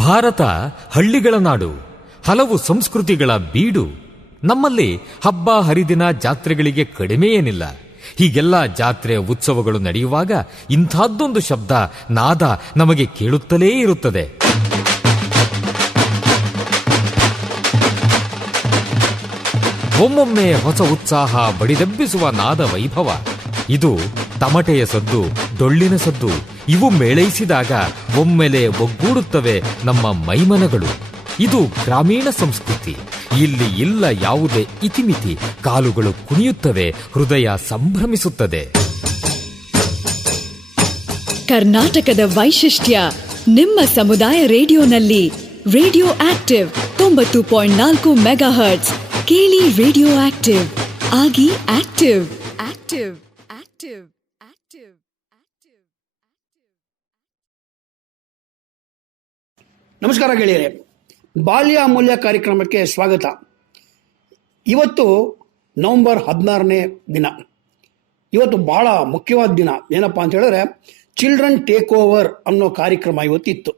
ಭಾರತ ಹಳ್ಳಿಗಳ ನಾಡು, ಹಲವು ಸಂಸ್ಕೃತಿಗಳ ಬೀಡು. ನಮ್ಮಲ್ಲಿ ಹಬ್ಬ ಹರಿದಿನ ಜಾತ್ರೆಗಳಿಗೆ ಕಡಿಮೆ ಏನಿಲ್ಲ. ಹೀಗೆಲ್ಲ ಜಾತ್ರೆ ಉತ್ಸವಗಳು ನಡೆಯುವಾಗ ಇಂಥದ್ದೊಂದು ಶಬ್ದ ನಾದ ನಮಗೆ ಕೇಳುತ್ತಲೇ ಇರುತ್ತದೆ. ಒಮ್ಮೊಮ್ಮೆ ಹೊಸ ಉತ್ಸಾಹ ಬಡಿದೆಬ್ಬಿಸುವ ನಾದ ವೈಭವ. ಇದು ತಮಟೆಯ ಸದ್ದು, ಡೊಳ್ಳಿನ ಸದ್ದು. ಇವು ಮೇಳೈಸಿದಾಗ ಒಮ್ಮೆಲೆ ಒಗ್ಗೂಡುತ್ತವೆ ನಮ್ಮ ಮೈಮನಗಳು. ಇದು ಗ್ರಾಮೀಣ ಸಂಸ್ಕೃತಿ. ಇಲ್ಲಿ ಇಲ್ಲ ಯಾವುದೇ ಇತಿಮಿತಿ. ಕಾಲುಗಳು ಕುಣಿಯುತ್ತವೆ, ಹೃದಯ ಸಂಭ್ರಮಿಸುತ್ತದೆ. ಕರ್ನಾಟಕದ ವೈಶಿಷ್ಟ್ಯ ನಿಮ್ಮ ಸಮುದಾಯ ರೇಡಿಯೋನಲ್ಲಿ. Radio active 90.4 megahertz. ಕೇಳಿ ರೇಡಿಯೋ ಆಕ್ಟಿವ್ ಆಗಿ active active active active active. ನಮಸ್ಕಾರ ಗೆಳೆಯರೆ, ಬಾಲ್ಯ ಅಮೂಲ್ಯ ಕಾರ್ಯಕ್ರಮಕ್ಕೆ ಸ್ವಾಗತ. ಇವತ್ತು ನವೆಂಬರ್ 16ನೇ ದಿನ. ಇವತ್ತು ಬಹಳ ಮುಖ್ಯವಾದ ದಿನ. ಏನಪ್ಪ ಅಂತ ಹೇಳಿದ್ರೆ ಚಿಲ್ಡ್ರನ್ ಟೇಕ್ ಓವರ್ ಅನ್ನೋ ಕಾರ್ಯಕ್ರಮ ಇವತ್ತಿತ್ತು.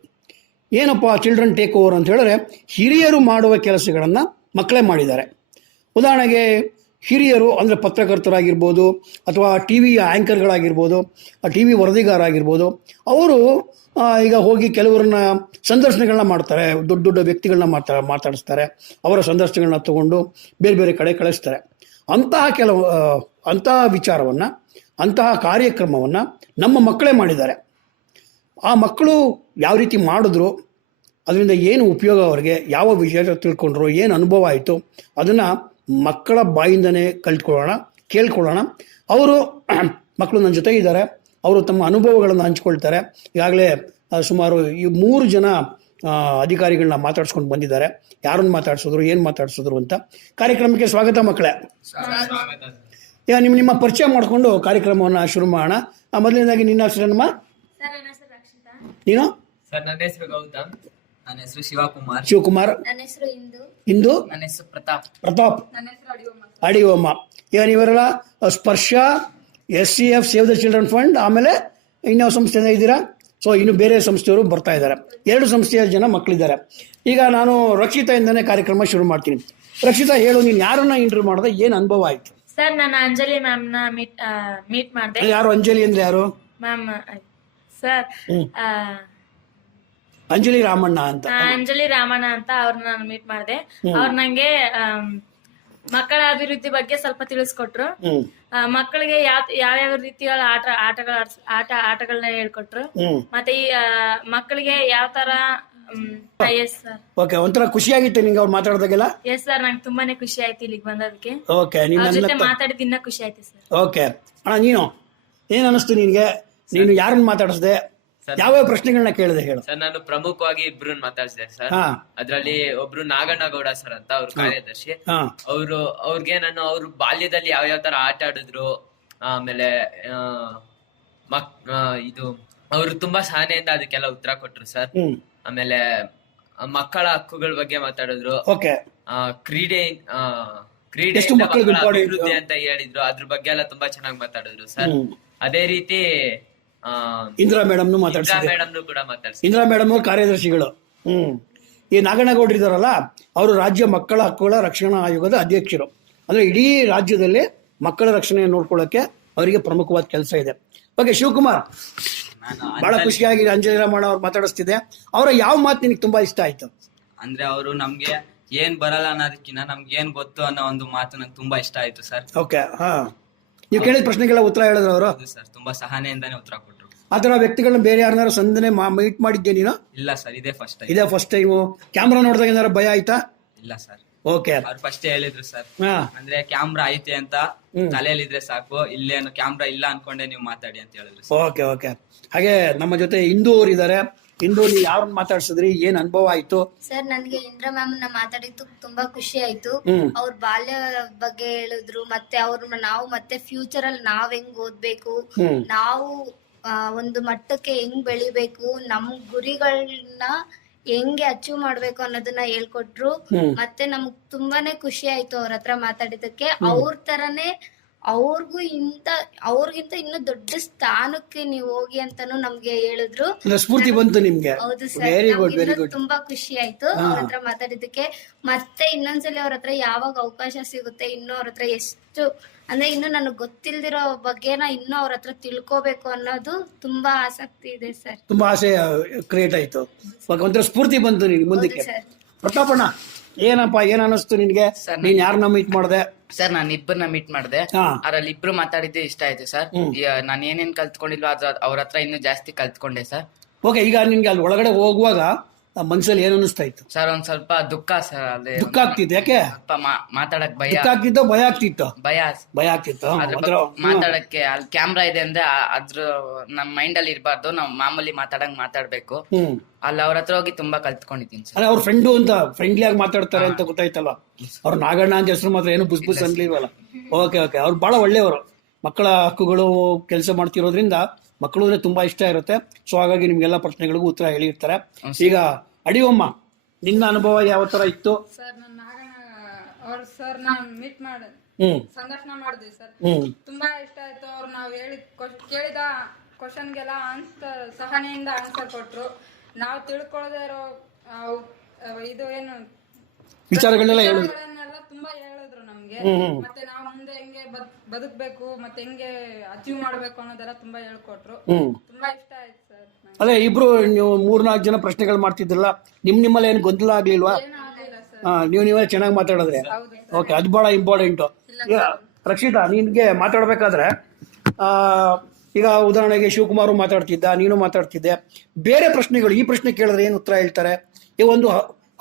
ಏನಪ್ಪ ಚಿಲ್ಡ್ರನ್ ಟೇಕ್ ಓವರ್ ಅಂತ ಹೇಳಿದ್ರೆ ಹಿರಿಯರು ಮಾಡುವ ಕೆಲಸಗಳನ್ನು ಮಕ್ಕಳೇ ಮಾಡಿದ್ದಾರೆ. ಉದಾಹರಣೆಗೆ ಹಿರಿಯರು ಅಂದರೆ ಪತ್ರಕರ್ತರಾಗಿರ್ಬೋದು, ಅಥವಾ ಟಿ ವಿ ಆ್ಯಂಕರ್ಗಳಾಗಿರ್ಬೋದು, ಟಿ ವಿ ವರದಿಗಾರಾಗಿರ್ಬೋದು. ಅವರು ಈಗ ಹೋಗಿ ಕೆಲವರನ್ನ ಸಂದರ್ಶನಗಳನ್ನ ಮಾಡ್ತಾರೆ, ದೊಡ್ಡ ದೊಡ್ಡ ವ್ಯಕ್ತಿಗಳನ್ನ ಮಾತಾಡಿಸ್ತಾರೆ. ಅವರ ಸಂದರ್ಶನಗಳನ್ನ ತಗೊಂಡು ಬೇರೆ ಬೇರೆ ಕಡೆ ಕಳಿಸ್ತಾರೆ. ಅಂತಹ ವಿಚಾರವನ್ನು, ಅಂತಹ ಕಾರ್ಯಕ್ರಮವನ್ನು ನಮ್ಮ ಮಕ್ಕಳೇ ಮಾಡಿದ್ದಾರೆ. ಆ ಮಕ್ಕಳು ಯಾವ ರೀತಿ ಮಾಡಿದ್ರು, ಅದರಿಂದ ಏನು ಉಪಯೋಗ, ಅವರಿಗೆ ಯಾವ ವಿಷಯ ತಿಳ್ಕೊಂಡ್ರು, ಏನು ಅನುಭವ ಆಯಿತು, ಅದನ್ನು ಮಕ್ಕಳ ಬಾಯಿಂದನೇ ಕೇಳ್ಕೊಳ್ಳೋಣ. ಅವರು ಮಕ್ಕಳು ನನ್ನ ಜೊತೆ ಇದ್ದಾರೆ. ಅವರು ತಮ್ಮ ಅನುಭವಗಳನ್ನು ಹಂಚ್ಕೊಳ್ತಾರೆ. ಈಗಾಗಲೇ ಸುಮಾರು 3 ಜನ ಅಧಿಕಾರಿಗಳನ್ನ ಮಾತಾಡ್ಸ್ಕೊಂಡು ಬಂದಿದ್ದಾರೆ. ಯಾರನ್ನು ಮಾತಾಡ್ಸಿದ್ರು, ಏನು ಮಾತಾಡ್ಸಿದ್ರು ಅಂತ. ಕಾರ್ಯಕ್ರಮಕ್ಕೆ ಸ್ವಾಗತ ಮಕ್ಕಳೇ. ಈಗ ನಿಮ್ಮ ಪರಿಚಯ ಮಾಡಿಕೊಂಡು ಕಾರ್ಯಕ್ರಮವನ್ನು ಶುರು ಮಾಡೋಣ. ಮೊದಲನೇದಾಗಿ ನಿನ್ನ ಹೆಸರನ್ನಮ್ಮ? ನೀನು? ಸರ್, ನನ್ನ ಹೆಸರು ಗೌತಮ್. ನನ್ನ ಹೆಸರು ಶಿವಕುಮಾರ್. ನನ್ನ ಹೆಸರು ಇಂದು. ನನ್ನ ಹೆಸರು ಪ್ರತಾಪ್. ಅಡಿವಮ್ಮ. ಈಗ ನೀವರೆಲ್ಲ ಸ್ಪರ್ಶ, SCF save the children fund, ಆಮೇಲೆ ಇನ್ಯಾವ ಸಂಸ್ಥೆಯಿಂದ ಇದ್ದೀರಾ? ಸೊ ಇನ್ನು ಬೇರೆ ಸಂಸ್ಥೆಯವರು ಬರ್ತಾ ಇದ್ದಾರೆ. 2 ಸಂಸ್ಥೆಯ ಜನ ಮಕ್ಕಳಿದ್ದಾರೆ. ಈಗ ನಾನು ರಕ್ಷಿತಾಯಿಂದನೇ ಕಾರ್ಯಕ್ರಮ ಶುರು ಮಾಡ್ತೀನಿ. ರಕ್ಷಿತಾ, ಹೇಳು, ನೀನು ಯಾರನ್ನ ಇಂಟರ್ವ್ಯೂ ಮಾಡಿದೆ, ಏನು ಅನುಭವ ಆಯ್ತು? ಸರ್, ನಾನು ಅಂಜಲಿ ಮ್ಯಾಮ್ನ ಮೀಟ್ ಮಾಡಿದೆ. ಯಾರು ಅಂಜಲಿ ಅಂದ್ರೆ ಯಾರು? ಮ್ಯಾಮ್ ಸರ್, ಅಂಜಲಿ ರಾಮಣ್ಣ ಅಂತ. ಅಂಜಲಿ ರಾಮಣ್ಣ ಅಂತ ಅವ್ರನ್ನ ನಾನು ಮೀಟ್ ಮಾಡಿದೆ. ಅವ್ರು ನಂಗೆ ಮಕ್ಕಳ ಅಭಿವೃದ್ಧಿ ಬಗ್ಗೆ ಸ್ವಲ್ಪ ತಿಳಿಸ್ಕೊಟ್ರು. ಮಕ್ಕಳಿಗೆ ಯಾವ್ಯಾವ ರೀತಿಯ ಆಟಗಳನ್ನ ಹೇಳ್ಕೊಟ್ರು. ಮತ್ತೆ ಈ ಮಕ್ಕಳಿಗೆ ಯಾವ ತರ. Yes sir. ಓಕೆ, ಒಂಥರ ಖುಷಿ ಆಗಿತ್ತು ನಿಂಗೆ ಅವ್ರು ಮಾತಾಡಿದಾಗೆಲ್ಲ? ಎಸ್ ಸರ್, ನಂಗೆ ತುಂಬಾನೇ ಖುಷಿ ಆಯ್ತು ಇಲ್ಲಿಗೆ ಬಂದದಕ್ಕೆ. ಓಕೆ, ಅವ್ರ ಜೊತೆ ಮಾತಾಡಿದ ಇನ್ನ ಖುಷಿ ಆಯ್ತು ಸರ್. ಓಕೆ ಅಣ್ಣ, ನೀನು ಏನ್ ಅನಿಸ್ತು ನಿನ್ಗೆ? ನೀನು ಯಾರನ್ನ ಮಾತಾಡಿಸ್ದೆ, ಯಾವ್ಯಾವ ಪ್ರಶ್ನೆಗಳನ್ನ ಕೇಳಿದೆ ಹೇಳು? ಸರ್, ನಾನು ಪ್ರಮುಖವಾಗಿ ಇಬ್ರನ್ನ ಮಾತಾಡ್ಸಿದೆ ಸರ್. ಅದ್ರಲ್ಲಿ ಒಬ್ರು ನಾಗಣ್ಣಗೌಡ ಸರ್ ಅಂತ, ಅವ್ರ ಕಾರ್ಯದರ್ಶಿ. ಅವ್ರಿಗೆ ನಾನು ಅವ್ರ ಬಾಲ್ಯದಲ್ಲಿ ಯಾವ ತರ ಆಟ ಆಡಿದ್ರು, ಆಮೇಲೆ ಇದು ಅವ್ರು ತುಂಬಾ ಸಹನೆಯಿಂದ ಅದಕ್ಕೆಲ್ಲ ಉತ್ತರ ಕೊಟ್ರು ಸರ್. ಆಮೇಲೆ ಮಕ್ಕಳ ಹಕ್ಕುಗಳ ಬಗ್ಗೆ ಮಾತಾಡಿದ್ರು. ಕ್ರೀಡೆ ಮಕ್ಕಳ ಅಭಿವೃದ್ಧಿ ಅಂತ ಹೇಳಿದ್ರು. ಅದ್ರ ಬಗ್ಗೆ ಎಲ್ಲ ತುಂಬಾ ಚೆನ್ನಾಗಿ ಮಾತಾಡಿದ್ರು ಸರ್. ಅದೇ ರೀತಿ ಇಂದಿರಾ ಮೇಡಮ್ ಕೂಡ ಮಾತಾಡ್ತಾರೆ. ಇಂದಿರಾ ಮೇಡಮ್ ಅವ್ರ ಕಾರ್ಯದರ್ಶಿಗಳು. ಈ ನಾಗಣ್ಣಗೌಡ್ರು ಇದಾರಲ್ಲ, ಅವರು ರಾಜ್ಯ ಮಕ್ಕಳ ಹಕ್ಕುಗಳ ರಕ್ಷಣಾ ಆಯೋಗದ ಅಧ್ಯಕ್ಷರು. ಅಂದ್ರೆ ಇಡೀ ರಾಜ್ಯದಲ್ಲಿ ಮಕ್ಕಳ ರಕ್ಷಣೆ ನೋಡ್ಕೊಳ್ಳೋಕೆ ಅವರಿಗೆ ಪ್ರಮುಖವಾದ ಕೆಲಸ ಇದೆ. ಓಕೆ, ಶಿವಕುಮಾರ್, ಬಹಳ ಖುಷಿಯಾಗಿ ಅಂಜಲಿ ರಾಮಣ್ಣ ಅವ್ರು ಮಾತಾಡಿಸ್ತಿದೆ. ಅವರ ಯಾವ ಮಾತು ನಿನಗೆ ತುಂಬಾ ಇಷ್ಟ ಆಯ್ತು? ಅಂದ್ರೆ ಅವರು ನಮ್ಗೆ ಏನ್ ಬರಲ್ಲ ಅನ್ನೋದಕ್ಕಿಂತ ನಮ್ಗೆ ಏನ್ ಗೊತ್ತು ಅನ್ನೋ ಒಂದು ಮಾತು ನಂಗೆ ತುಂಬಾ ಇಷ್ಟ ಆಯ್ತು ಸರ್. ಓಕೆ, ನೀವು ಕೇಳಿದ ಪ್ರಶ್ನೆಗೆಲ್ಲ ಉತ್ತರ ಹೇಳಿದ್ರು ಅವರು? ಸರ್, ತುಂಬಾ ಸಹನೆಯಿಂದಾನೆ ಉತ್ತರ ಕೊಟ್ರು. ಆತರ ವ್ಯಕ್ತಿಗಳನ್ನ ಬೇರೆ ಯಾರನ್ನಾರು ಸಂದನೆ ಮೀಟ್ ಮಾಡಿದ್ದೆ ನೀನು? ಇಲ್ಲ ಸರ್, ಇದೇ ಫಸ್ಟ್ ಟೈಮ್. ಕ್ಯಾಮ್ರಾ ನೋಡಿದಾಗ ಏನಾರು ಭಯ ಆಯ್ತಾ? ಇಲ್ಲ ಸರ್. ಓಕೆ, ಅವ್ರು ಫಸ್ಟ್ ಹೇಳಿದ್ರು ಸರ್, ಅಂದ್ರೆ ಕ್ಯಾಮ್ರಾ ಐತೆ ಅಂತ ತಲೆಯಲ್ಲಿದ್ರೆ ಸಾಕು, ಇಲ್ಲೇನು ಕ್ಯಾಮ್ರಾ ಇಲ್ಲ ಅನ್ಕೊಂಡೆ ನೀವು ಮಾತಾಡಿ ಅಂತ ಹೇಳಿದ್ರು. ಓಕೆ. ಹಾಗೆ ನಮ್ಮ ಜೊತೆ ಇಂದು ಅವ್ರು ಇದಾರೆ. ಇಂದು, ನೀವು ಯಾರನ್ನ ಮಾತಾಡ್ಸಿದ್ರಿ, ಏನ್ ಅನುಭವ ಆಯ್ತು? ಸರ್, ನನ್ಗೆ ಇಂದ್ರ ಮ್ಯಾಮ್ ಮಾತಾಡಿದ್ದು ತುಂಬಾ ಖುಷಿ ಆಯ್ತು. ಅವ್ರ ಬಾಲ್ಯ ಬಗ್ಗೆ ಹೇಳಿದ್ರು. ಮತ್ತೆ ನಾವು ಮತ್ತೆ ಫ್ಯೂಚರ್ ಅಲ್ಲಿ ನಾವ್ ಹೆಂಗ್ ಓದ್ಬೇಕು, ನಾವು ಒಂದು ಮಟ್ಟಕ್ಕೆ ಹೆಂಗ್ ಬೆಳಿಬೇಕು, ನಮ್ ಗುರಿಗಳನ್ನ ಹೆಂಗೆ ಅಚೀವ್ ಮಾಡ್ಬೇಕು ಅನ್ನೋದನ್ನ ಹೇಳ್ಕೊಟ್ರು. ಮತ್ತೆ ನಮ್ಗ್ ತುಂಬಾನೇ ಖುಷಿ ಆಯ್ತು ಅವ್ರ ಹತ್ರ ಮಾತಾಡಿದಕ್ಕೆ. ಅವ್ರ ತರನೇ ಅವ್ರಿಗಿಂತ ಇನ್ನೂ ದೊಡ್ಡ ಸ್ಥಾನಕ್ಕೆ ನೀವು ಹೋಗಿ ಅಂತಾನು ನಮ್ಗೆ ಹೇಳಿದ್ರು. ಸ್ಫೂರ್ತಿ ಬಂತು ನಿಮ್ಗೆ. ಹೌದು sir, very good, very good. ತುಂಬಾ ಖುಷಿ ಆಯ್ತು ಅವ್ರ ಹತ್ರ ಮಾತಾಡಿದ್ದಕ್ಕೆ. ಮತ್ತೆ ಇನ್ನೊಂದ್ಸಲಿ ಅವ್ರ ಹತ್ರ ಯಾವಾಗ ಅವಕಾಶ ಸಿಗುತ್ತೆ ಇನ್ನೂ ಅವ್ರ ಹತ್ರ ಎಷ್ಟು ಅಂದ್ರೆ ಇನ್ನು ನನಗೆ ಗೊತ್ತಿಲ್ದಿರೋ ಬಗ್ಗೆನ ಇನ್ನೂ ಅವ್ರ ಹತ್ರ ತಿಳ್ಕೋಬೇಕು ಅನ್ನೋದು ತುಂಬಾ ಆಸಕ್ತಿ ಇದೆ ಸರ್. ತುಂಬಾ ಆಸೆ ಕ್ರಿಯೇಟ್ ಆಯ್ತು, ಒಂಥರ ಸ್ಫೂರ್ತಿ ಬಂತು ನಿನ್ಗೆ ಮುಂದಕ್ಕೆ. ಪ್ರತಾಪಣ್ಣ, ಏನಪ್ಪ, ಏನ್ ಅನಿಸ್ತು ನಿನ್ಗೆ? ನೀನ್ ಯಾರನ್ನ ಮೀಟ್ ಮಾಡ್ದೆ? ಸರ್ ನಾನು ಇಬ್ಬರನ್ನ ಮೀಟ್ ಮಾಡಿದೆ. ಅದ್ರಲ್ಲಿ ಇಬ್ರು ಮಾತಾಡಿದ್ದೆ ಇಷ್ಟ ಆಯ್ತು ಸರ್. ನಾನು ಏನೇನ್ ಕಲ್ತ್ಕೊಂಡಿಲ್ವ ಅವ್ರ ಹತ್ರ ಇನ್ನೂ ಜಾಸ್ತಿ ಕಲ್ತ್ಕೊಂಡೆ ಸರ್. ಓಕೆ, ಈಗ ನಿನ್ಗೆ ಅಲ್ಲಿ ಒಳಗಡೆ ಹೋಗುವಾಗ ಮನ್ಸಲ್ಲಿ ಏನು ಅನಿಸ್ತಾ ಇತ್ತು? ಸರ್ ಒಂದ್ ಸ್ವಲ್ಪ ದುಃಖ ಸರ್. ಅದೇ ದುಃಖ ಆಗ್ತಿತ್ತು. ಯಾಕೆ? ಮಾತಾಡಕ್ ಭಯ. ದುಃಖ ಆಗ್ತಿತ್ತು, ಭಯ ಆಗ್ತಿತ್ತು? ಭಯ ಆಗ್ತಿತ್ತು. ಮಾತಾಡಕ್ಕೆ ಅಲ್ಲಿ ಕ್ಯಾಮ್ರಾ ಇದೆ ಅಂದ್ರೆ ಅದ್ರ ನಮ್ ಮೈಂಡ್ ಅಲ್ಲಿ ಇರಬಾರ್ದು, ನಾವ್ ಮಾಮೂಲಿ ಮಾತಾಡ್ಬೇಕು. ಅಲ್ಲಿ ಅವ್ರ ಹತ್ರ ಹೋಗಿ ತುಂಬಾ ಕಲ್ತ್ಕೊಂಡಿದ್ದೀನಿ ಸರ್. ಅವ್ರ ಫ್ರೆಂಡು ಅಂತ ಫ್ರೆಂಡ್ಲಿ ಆಗಿ ಮಾತಾಡ್ತಾರೆ ಅಂತ ಗೊತ್ತಾಯ್ತಲ್ಲ. ಅವ್ರು ನಾಗಣ್ಣ ಅಂತ ಹೆಸರು ಮಾತ್ರ ಏನು ಬುಸ್ ಅನ್ಲಿಲ್ವಲ್ಲ. ಓಕೆ, ಅವ್ರು ಬಹಳ ಒಳ್ಳೆಯವರು. ಮಕ್ಕಳ ಹಕ್ಕುಗಳು ಕೆಲಸ ಮಾಡ್ತಿರೋದ್ರಿಂದ ಮಕ್ಕಳು ಅಂದ್ರೆ ತುಂಬಾ ಇಷ್ಟ ಇರುತ್ತೆ. ಸೊ ಹಾಗಾಗಿ ನಿಮ್ಗೆಲ್ಲ ಪ್ರಶ್ನೆಗಳಿಗೂ ಉತ್ತರ ಹೇಳಿರ್ತಾರೆ. ಈಗ ಅಡಿಯಮ್ಮ, ನಿನ್ನ ಅನುಭವ ಯಾವ ತರ ಇತ್ತು? ಸರ್ ನಾನು ಸರ್ ನಾನು ಮೀಟ್ ಮಾಡಿ ಸಂಘರ್ಷಣೆ ಮಾಡಿದ್ವಿ ಸರ್. ತುಂಬಾ ಇಷ್ಟ ಆಯ್ತು. ಅವ್ರು ನಾವು ಕೇಳಿದ ಕ್ವಶನ್ಗೆಲ್ಲ ಸಹನೆಯಿಂದ ಆನ್ಸರ್ ಕೊಟ್ರು. ನಾವು ತಿಳ್ಕೊಳ್ಳದೆ ಇರೋ ಇದು ಏನು ವಿಚಾರಗಳನ್ನೆಲ್ಲ ತುಂಬಾ ಹೇಳಿದ್ರು ನಮ್ಗೆ. ಮತ್ತೆ ನಾವು ಮುಂದೆ ಹೆಂಗೆ ಬದುಕ್ಬೇಕು ಮತ್ತೆ ಹೆಂಗೆ ಅಚೀವ್ ಮಾಡ್ಬೇಕು ಅನ್ನೋದೆಲ್ಲ ತುಂಬಾ ಹೇಳ್ಕೊಟ್ರು. ತುಂಬಾ ಇಷ್ಟ ಆಯ್ತು ಸರ್. ಅದೇ ಇಬ್ರು ನೀವು 3-4 ಜನ ಪ್ರಶ್ನೆಗಳು ಮಾಡ್ತಿದ್ರಲ್ಲ, ನಿಮ್ಮಲ್ಲಿ ಏನು ಗೊಂದಲ ಆಗ್ಲಿಲ್ವಾ? ನೀವೇ ಚೆನ್ನಾಗಿ ಮಾತಾಡಿದ್ರೆ. ಓಕೆ, ಅದು ಬಹಳ ಇಂಪಾರ್ಟೆಂಟು. ರಕ್ಷಿತಾ, ನಿನ್ಗೆ ಮಾತಾಡ್ಬೇಕಾದ್ರೆ ಈಗ ಉದಾಹರಣೆಗೆ ಶಿವಕುಮಾರ್ ಮಾತಾಡ್ತಿದ್ದ, ನೀನು ಮಾತಾಡ್ತಿದ್ದೆ. ಬೇರೆ ಪ್ರಶ್ನೆಗಳು, ಈ ಪ್ರಶ್ನೆ ಕೇಳಿದ್ರೆ ಏನು ಉತ್ತರ ಹೇಳ್ತಾರೆ? ಈ ಒಂದು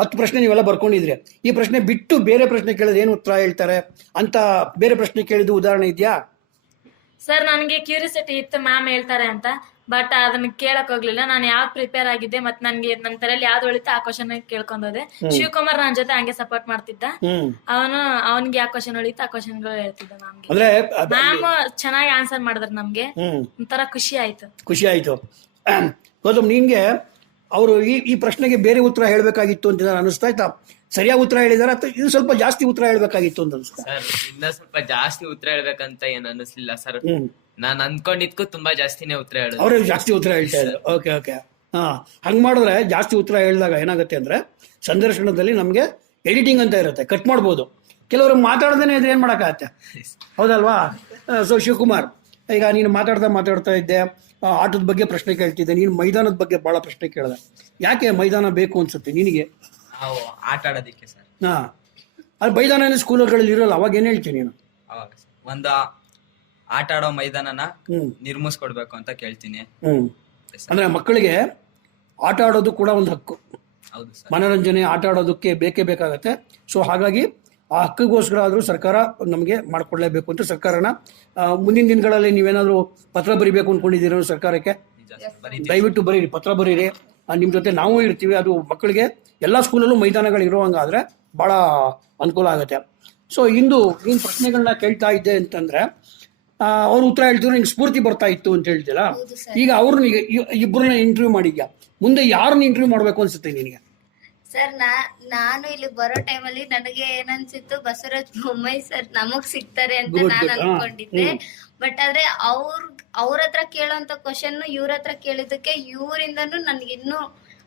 10 ಪ್ರಶ್ನೆ ನೀವೆಲ್ಲ ಬರ್ಕೊಂಡಿದ್ರಿ. ಈ ಪ್ರಶ್ನೆ ಬಿಟ್ಟು ಬೇರೆ ಪ್ರಶ್ನೆ ಕೇಳಿದ್ರೆ ಏನು ಉತ್ತರ ಹೇಳ್ತಾರೆ ಅಂತ ಬೇರೆ ಪ್ರಶ್ನೆ ಕೇಳಿದ್ದು ಉದಾಹರಣೆ ಇದೆಯಾ? ಸರ್ ನನಗೆ ಕ್ಯೂರಿಯಾಸಿಟಿ ಇತ್ತು ಮ್ಯಾಮ್ ಹೇಳ್ತಾರೆ ಅಂತ, ಬಟ್ ಅದನ್ನ ಕೇಳಕ್ ಹೋಗ್ಲಿಲ್ಲ. ನಾನು ಯಾವ್ದು ಪ್ರಿಪೇರ್ ಆಗಿದ್ದೆ ಮತ್ತೆ ನನ್ಗೆ ನನ್ನ ತಲೆಯಲ್ಲಿ ಯಾವ್ದು ಉಳಿತು ಆ ಕ್ವಶನ್ ಕೇಳ್ಕೊಂಡ್ ಹೋದೆ. ಶಿವಕುಮಾರ್ ನನ್ನ ಜೊತೆ ಹಂಗೆ ಸಪೋರ್ಟ್ ಮಾಡ್ತಿದ್ದ. ಅವನಿಗೆ ಯಾವ ಕ್ವಶನ್ ಉಳಿತು ಆ ಕ್ವಶನ್ ಗಳು ಹೇಳ್ತಿದ್ದ ಮ್ಯಾಮ್. ಚೆನ್ನಾಗಿ ಆನ್ಸರ್ ಮಾಡಿದ್ರು ನಮ್ಗೆ. ಒಂಥರ ಖುಷಿ ಆಯ್ತು. ಗೌತಮ್, ನಿನ್ಗೆ ಅವರು ಈ ಪ್ರಶ್ನೆಗೆ ಬೇರೆ ಉತ್ತರ ಹೇಳ್ಬೇಕಾಗಿತ್ತು ಅಂತ ಅನಿಸ್ತಾ ಆಯ್ತಾ? ಸರಿಯಾಗಿ ಉತ್ತರ ಹೇಳಿದಾರ ಅಥವಾ ಇದು ಸ್ವಲ್ಪ ಜಾಸ್ತಿ ಉತ್ತರ ಹೇಳ್ಬೇಕಾಗಿತ್ತು ಅಂತ ಅನಿಸ್ತಾ? ಸರ್ ಇನ್ನ ಸ್ವಲ್ಪ ಜಾಸ್ತಿ ಉತ್ತರ ಹೇಳ್ಬೇಕಂತ ಏನ್ ಅನಿಸ್ಲಿಲ್ಲ ಸರ್. ನಾನ್ ಅನ್ಕೊಂಡಿದ್ಕು ತುಂಬಾ ಜಾಸ್ತಿನೇ ಉತ್ತರ ಹೇಳಿದ್ರು. ಅವ್ರು ಜಾಸ್ತಿ ಉತ್ತರ ಹೇಳ್ತಾ ಇದ್ರು. ಓಕೆ. ಹಂಗ್ ಮಾಡಿದ್ರೆ ಜಾಸ್ತಿ ಉತ್ತರ ಹೇಳಿದಾಗ ಏನಾಗುತ್ತೆ ಅಂದ್ರೆ ಸಂದರ್ಶನದಲ್ಲಿ ನಮ್ಗೆ ಎಡಿಟಿಂಗ್ ಅಂತ ಇರುತ್ತೆ, ಕಟ್ ಮಾಡ್ಬೋದು. ಕೆಲವರು ಮಾತಾಡ್ದೇನೆ ಇದ್ರೆ ಏನ್ ಮಾಡಕ್ಕಾಗತ್ತೆ, ಹೌದಲ್ವಾ? ಸೊ ಶಿವಕುಮಾರ್, ಈಗ ನೀನು ಮಾತಾಡ್ತಾ ಇದ್ದೆ, ಆಟದ ಬಗ್ಗೆ ಪ್ರಶ್ನೆ ಕೇಳ್ತಿದ್ದೆ. ನೀನು ಮೈದಾನದ ಬಗ್ಗೆ ಬಹಳ ಪ್ರಶ್ನೆ ಕೇಳಿದೆ. ಯಾಕೆ ಮೈದಾನ ಬೇಕು ಅನ್ಸುತ್ತೆ ನಿನಗೆ? ಆಟ ಆಡೋದಿಕ್ಕೆ ಸರ್. ಅದು ಮೈದಾನ ಸ್ಕೂಲ್ಗಳಲ್ಲಿ ಇರೋಲ್ಲ, ಅವಾಗ ಏನ್ ಹೇಳ್ತೀನಿ ನೀನು? ಅವಾಗ ಒಂದು ಆಟ ಆಡೋ ಮೈದಾನನ ನಿರ್ಮಿಸ್ಕೊಡ್ಬೇಕು ಅಂತ ಕೇಳ್ತೀನಿ. ಅಂದ್ರೆ ಮಕ್ಕಳಿಗೆ ಆಟ ಆಡೋದು ಕೂಡ ಒಂದು ಹಕ್ಕು. ಮನೋರಂಜನೆ, ಆಟ ಆಡೋದಕ್ಕೆ ಬೇಕೇ ಬೇಕಾಗತ್ತೆ. ಸೊ ಹಾಗಾಗಿ ಆ ಹಕ್ಕಿಗೋಸ್ಕರ ಆದ್ರೂ ಸರ್ಕಾರ ನಮಗೆ ಮಾಡ್ಕೊಡ್ಲೇಬೇಕು ಅಂತ ಸರ್ಕಾರನ ಮುಂದಿನ ದಿನಗಳಲ್ಲಿ ನೀವೇನಾದ್ರೂ ಪತ್ರ ಬರಿಬೇಕು ಅನ್ಕೊಂಡಿದ್ದೀರ ಸರ್ಕಾರಕ್ಕೆ? ದಯವಿಟ್ಟು ಬರೀರಿ, ಪತ್ರ ಬರೀರಿ. ನಿಮ್ ಜೊತೆ ನಾವು ಇರ್ತೀವಿ. ಅದು ಮಕ್ಕಳಿಗೆ ಎಲ್ಲಾ ಸ್ಕೂಲಲ್ಲೂ ಮೈದಾನಗಳು ಇರುವಂಗಾದ್ರೆ ಬಹಳ ಅನುಕೂಲ ಆಗುತ್ತೆ. ಸೊ ಇಂದು ನೀನ್ ಪ್ರಶ್ನೆಗಳನ್ನ ಕೇಳ್ತಾ ಇದ್ದೆ ಅಂತಂದ್ರೆ ಅವ್ರು ಉತ್ತರ ಹೇಳ್ತಿದ್ರು, ನಿಂಗೆ ಸ್ಫೂರ್ತಿ ಬರ್ತಾ ಇತ್ತು ಅಂತ ಹೇಳ್ತಿಲ್ಲ. ಈಗ ಅವ್ರನ್ನ ಇಬ್ಬರನ್ನ ಇಂಟರ್ವ್ಯೂ ಮಾಡಿದ್ಯಾ, ಮುಂದೆ ಯಾರನ್ನ ಇಂಟರ್ವ್ಯೂ ಮಾಡ್ಬೇಕು ಅನ್ಸುತ್ತೆ ನಿನಗೆ? ಸರ್ ನಾನು ಇಲ್ಲಿ ಬರೋ ಟೈಮಲ್ಲಿ ನನಗೆ ಏನನ್ಸಿತ್ತು, ಬಸವರಾಜ್ ಬೊಮ್ಮಾಯಿ ಸರ್ ನಮಗ್ ಸಿಗ್ತಾರೆ ಅಂತ ನಾನು ಅನ್ಕೊಂಡಿದ್ದೆ. ಬಟ್ ಆದ್ರೆ ಅವ್ರ ಹತ್ರ ಕೇಳೋಂತ ಕ್ವಶನ್ ಇವ್ರ ಹತ್ರ ಕೇಳಿದಕ್ಕೆ ಇವರಿಂದನೂ ನನ್ಗಿನ್ನೂ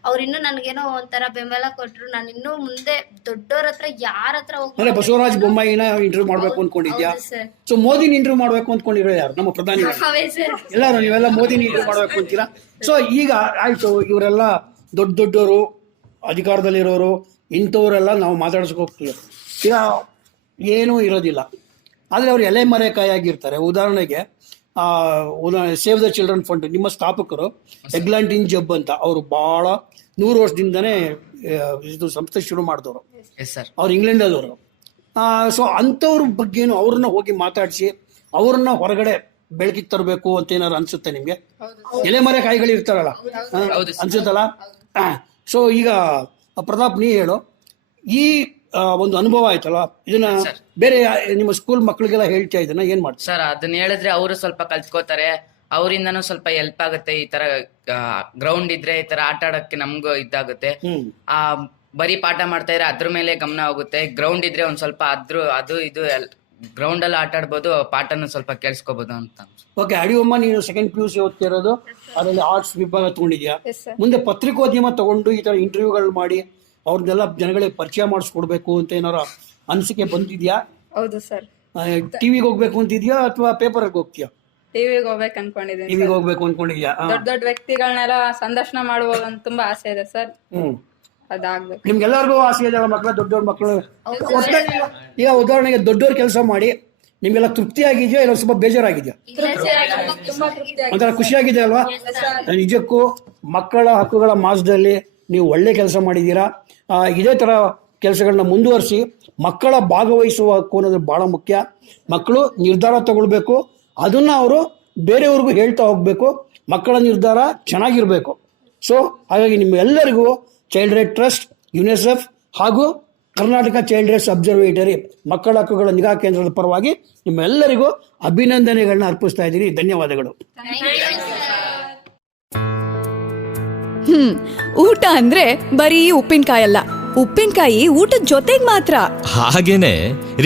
ಅವ್ರಿನ್ನೂ ನನ್ಗೇನೋ ಒಂಥರ ಬೆಂಬಲ ಕೊಟ್ರು. ನಾನು ಇನ್ನೂ ಮುಂದೆ ದೊಡ್ಡವ್ರ ಹತ್ರ ಯಾರ ಹತ್ರ ಹೋಗಿ ಬಸವರಾಜ್ ಬೊಮ್ಮಾಯಿನ ಇಂಟರ್ವ್ಯೂ ಮಾಡ್ಬೇಕು ಅನ್ಕೊಂಡಿದ್ಯಾ? ಸೊ ಮೋದಿನ ಇಂಟರ್ವ್ಯೂ ಮಾಡ್ಬೇಕು ಅನ್ಕೊಂಡಿರೋ ಯಾರು? ನಮ್ಮ ಪ್ರಧಾನಿ ಎಲ್ಲಾರು ನೀವೆಲ್ಲ ಮೋದಿನ ಇಂಟರ್ವ್ಯೂ ಮಾಡ್ಬೇಕು ಅಂತೀರಾ? ಸೊ ಈಗ ಆಯ್ತು, ಇವರೆಲ್ಲ ದೊಡ್ಡವರು ಅಧಿಕಾರದಲ್ಲಿ ಇರೋರು, ಇಂಥವರೆಲ್ಲ ನಾವು ಮಾತಾಡ್ಸಕ್ ಹೋಗ್ತೀವಿ. ಈಗ ಏನೂ ಇರೋದಿಲ್ಲ, ಆದ್ರೆ ಅವ್ರು ಎಲೆ ಮರೆಕಾಯಾಗಿರ್ತಾರೆ. ಉದಾಹರಣೆಗೆ ಸೇವ್ ದ ಚಿಲ್ಡ್ರನ್ ಫಂಡ್ ನಿಮ್ಮ ಸ್ಥಾಪಕರು ಎಗ್ಲಾಂಟಿನ್ ಜಬ್ ಅಂತ, ಅವರು ಬಹಳ 100 ವರ್ಷದಿಂದನೇ ಇದು ಸಂಸ್ಥೆ ಶುರು ಮಾಡಿದವರು. ಅವ್ರು ಇಂಗ್ಲೆಂಡ್ ಆದವರು. ಸೊ ಅಂಥವ್ರ ಬಗ್ಗೆನು ಅವ್ರನ್ನ ಹೋಗಿ ಮಾತಾಡಿಸಿ ಅವ್ರನ್ನ ಹೊರಗಡೆ ಬೆಳಕಿಗೆ ತರಬೇಕು ಅಂತ ಏನಾದ್ರು ಅನ್ಸುತ್ತೆ ನಿಮ್ಗೆ? ಎಲೆ ಮರೆಕಾಯಿಗಳು ಇರ್ತಾರಲ್ಲ, ಅನ್ಸುತ್ತಲ್ಲ? ಸೊ ಈಗ ಪ್ರತಾಪ್, ನೀ ಹೇಳು, ಈ ಒಂದು ಅನುಭವ ಆಯ್ತಲ್ಲ, ಇದನ್ನ ಬೇರೆ ನಿಮ್ಮ ಸ್ಕೂಲ್ ಮಕ್ಕಳಿಗೆಲ್ಲ ಹೇಳ್ತಾ ಇದನ್ನ ಏನ್ ಮಾಡ್ತಾರೆ ಸರ್? ಅದನ್ನ ಹೇಳಿದ್ರೆ ಅವರು ಸ್ವಲ್ಪ ಕಲ್ತ್ಕೋತಾರೆ, ಅವರಿಂದನೂ ಸ್ವಲ್ಪ ಹೆಲ್ಪ್ ಆಗುತ್ತೆ. ಈ ತರ ಗ್ರೌಂಡ್ ಇದ್ರೆ ಈ ತರ ಆಟ ಆಡಕ್ಕೆ ನಮ್ಗೂ ಇದಾಗುತ್ತೆ. ಬರೀ ಪಾಠ ಮಾಡ್ತಾ ಇದ್ರೆ ಅದ್ರ ಮೇಲೆ ಗಮನ ಹೋಗುತ್ತೆ. ಗ್ರೌಂಡ್ ಇದ್ರೆ ಒಂದ್ ಸ್ವಲ್ಪ ಅದು ಇದು ಗ್ರೌಂಡ್ ಅಲ್ಲಿ ಆಟ ಆಡ್ಬೋದು, ಪಾಠನ ಸ್ವಲ್ಪ ಕೇಳಿಸ್ಕೋಬಹುದು ಅಂತ. ಓಕೆ, ಅಡಿಯಮ್ಮ ನೀನು ಸೆಕೆಂಡ್ PUC ಓದ್ತಿರೋದು, ಅದರಲ್ಲಿ ಆರ್ಟ್ಸ್ ವಿಭಾಗ ತಗೊಂಡಿದ್ಯಾ. ಮುಂದೆ ಪತ್ರಿಕೋದ್ಯಮ ತಗೊಂಡು ಈ ತರ ಇಂಟರ್ವ್ಯೂಗಳು ಮಾಡಿ ಅವ್ರನ್ನೆಲ್ಲ ಜನಗಳಿಗೆ ಪರಿಚಯ ಮಾಡಿಸ್ಕೊಡ್ಬೇಕು ಅಂತ ಏನಾರ ಅನಿಸಿಕೆ ಬಂದಿದ್ಯಾ? ಹೌದು ಸರ್. ಟಿವಿಗೆ ಹೋಗ್ಬೇಕು ಅಂತಿದ್ಯಾ ಅಥವಾ ಪೇಪರ್ಗೆ ಹೋಗ್ತೀಯಾ? ಟಿವಿಗೆ ಹೋಗ್ಬೇಕು ಅನ್ಕೊಂಡಿದ್ದೀನಿ. ಟಿವಿಗೆ ಹೋಗ್ಬೇಕು ಅನ್ಕೊಂಡಿದ್ಯಾ? ದೊಡ್ಡ ದೊಡ್ಡ ವ್ಯಕ್ತಿಗಳನ್ನೆಲ್ಲ ಸಂದರ್ಶನ ಮಾಡುವಾಗ ತುಂಬಾ ಆಸೆ ಇದೆ ಸರ್. ಅದಾಗ್ಬೇಕು. ನಿಮ್ಗೆಲ್ಲರಿಗೂ ಆಸೆ ಇದೆ ಮಕ್ಕಳು, ದೊಡ್ಡ ದೊಡ್ಡ ಮಕ್ಕಳು. ಈಗ ಉದಾಹರಣೆಗೆ ದೊಡ್ಡವ್ರ ಕೆಲಸ ಮಾಡಿ ನಿಮ್ಗೆಲ್ಲ ತೃಪ್ತಿ ಆಗಿದೆಯಾ ಇಲ್ಲ ಸ್ವಲ್ಪ ಬೇಜಾರಾಗಿದೆಯಾ? ಒಂಥರ ಖುಷಿಯಾಗಿದೆ ಅಲ್ವಾ? ನಿಜಕ್ಕೂ ಮಕ್ಕಳ ಹಕ್ಕುಗಳ ಮಾಸದಲ್ಲಿ ನೀವು ಒಳ್ಳೆ ಕೆಲಸ ಮಾಡಿದ್ದೀರಾ. ಇದೇ ತರ ಕೆಲಸಗಳನ್ನ ಮುಂದುವರಿಸಿ. ಮಕ್ಕಳ ಭಾಗವಹಿಸುವ ಹಕ್ಕು ಅನ್ನೋದು ಬಹಳ ಮುಖ್ಯ. ಮಕ್ಕಳು ನಿರ್ಧಾರ ತಗೊಳ್ಬೇಕು, ಅದನ್ನ ಅವರು ಬೇರೆಯವ್ರಿಗೂ ಹೇಳ್ತಾ ಹೋಗ್ಬೇಕು. ಮಕ್ಕಳ ನಿರ್ಧಾರ ಚೆನ್ನಾಗಿರ್ಬೇಕು. ಸೊ ಹಾಗಾಗಿ ನಿಮ್ಮೆಲ್ಲರಿಗೂ ಚೈಲ್ಡ್ ರೈಟ್ ಟ್ರಸ್ಟ್, ಯುನಿಸೆಫ್ ಹಾಗೂ ಕರ್ನಾಟಕ ಚೈಲ್ಡ್ ರೈಟ್ಸ್ ಅಬ್ಸರ್ವೇಟರಿ ಮಕ್ಕಳ ಹಕ್ಕುಗಳ ನಿಗಾ ಕೇಂದ್ರದ ಪರವಾಗಿ ನಿಮ್ಮೆಲ್ಲರಿಗೂ ಅಭಿನಂದನೆಗಳನ್ನ ಅರ್ಪಿಸ್ತಾ ಇದ್ದೀನಿ. ಧನ್ಯವಾದಗಳು. ಊಟ ಅಂದ್ರೆ ಬರೀ ಉಪ್ಪಿನಕಾಯಿ ಅಲ್ಲ, ಉಪ್ಪಿನಕಾಯಿ ಊಟದ ಜೊತೆಗೆ ಮಾತ್ರ. ಹಾಗೇನೆ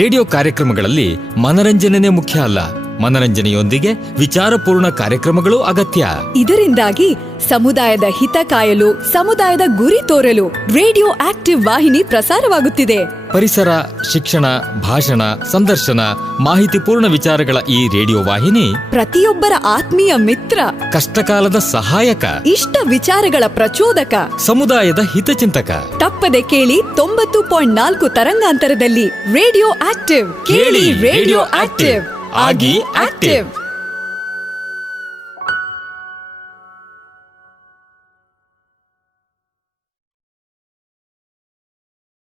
ರೇಡಿಯೋ ಕಾರ್ಯಕ್ರಮಗಳಲ್ಲಿ ಮನರಂಜನೆ ಮುಖ್ಯ ಅಲ್ಲ, ಮನರಂಜನೆಯೊಂದಿಗೆ ವಿಚಾರಪೂರ್ಣ ಕಾರ್ಯಕ್ರಮಗಳು ಅಗತ್ಯ. ಇದರಿಂದಾಗಿ ಸಮುದಾಯದ ಹಿತ ಕಾಯಲು, ಸಮುದಾಯದ ಗುರಿ ತೋರಲು ರೇಡಿಯೋ ಆಕ್ಟಿವ್ ವಾಹಿನಿ ಪ್ರಸಾರವಾಗುತ್ತಿದೆ. ಪರಿಸರ, ಶಿಕ್ಷಣ, ಭಾಷಣ, ಸಂದರ್ಶನ, ಮಾಹಿತಿಪೂರ್ಣ ವಿಚಾರಗಳ ಈ ರೇಡಿಯೋ ವಾಹಿನಿ ಪ್ರತಿಯೊಬ್ಬರ ಆತ್ಮೀಯ ಮಿತ್ರ, ಕಷ್ಟಕಾಲದ ಸಹಾಯಕ, ಇಷ್ಟ ವಿಚಾರಗಳ ಪ್ರಚೋದಕ, ಸಮುದಾಯದ ಹಿತಚಿಂತಕ. ತಪ್ಪದೆ ಕೇಳಿ 90.4 ತರಂಗಾಂತರದಲ್ಲಿ ರೇಡಿಯೋ ಆಕ್ಟಿವ್. ಕೇಳಿ ರೇಡಿಯೋ ಆಕ್ಟಿವ್, ಆಗಿ ಆಕ್ಟಿವ್.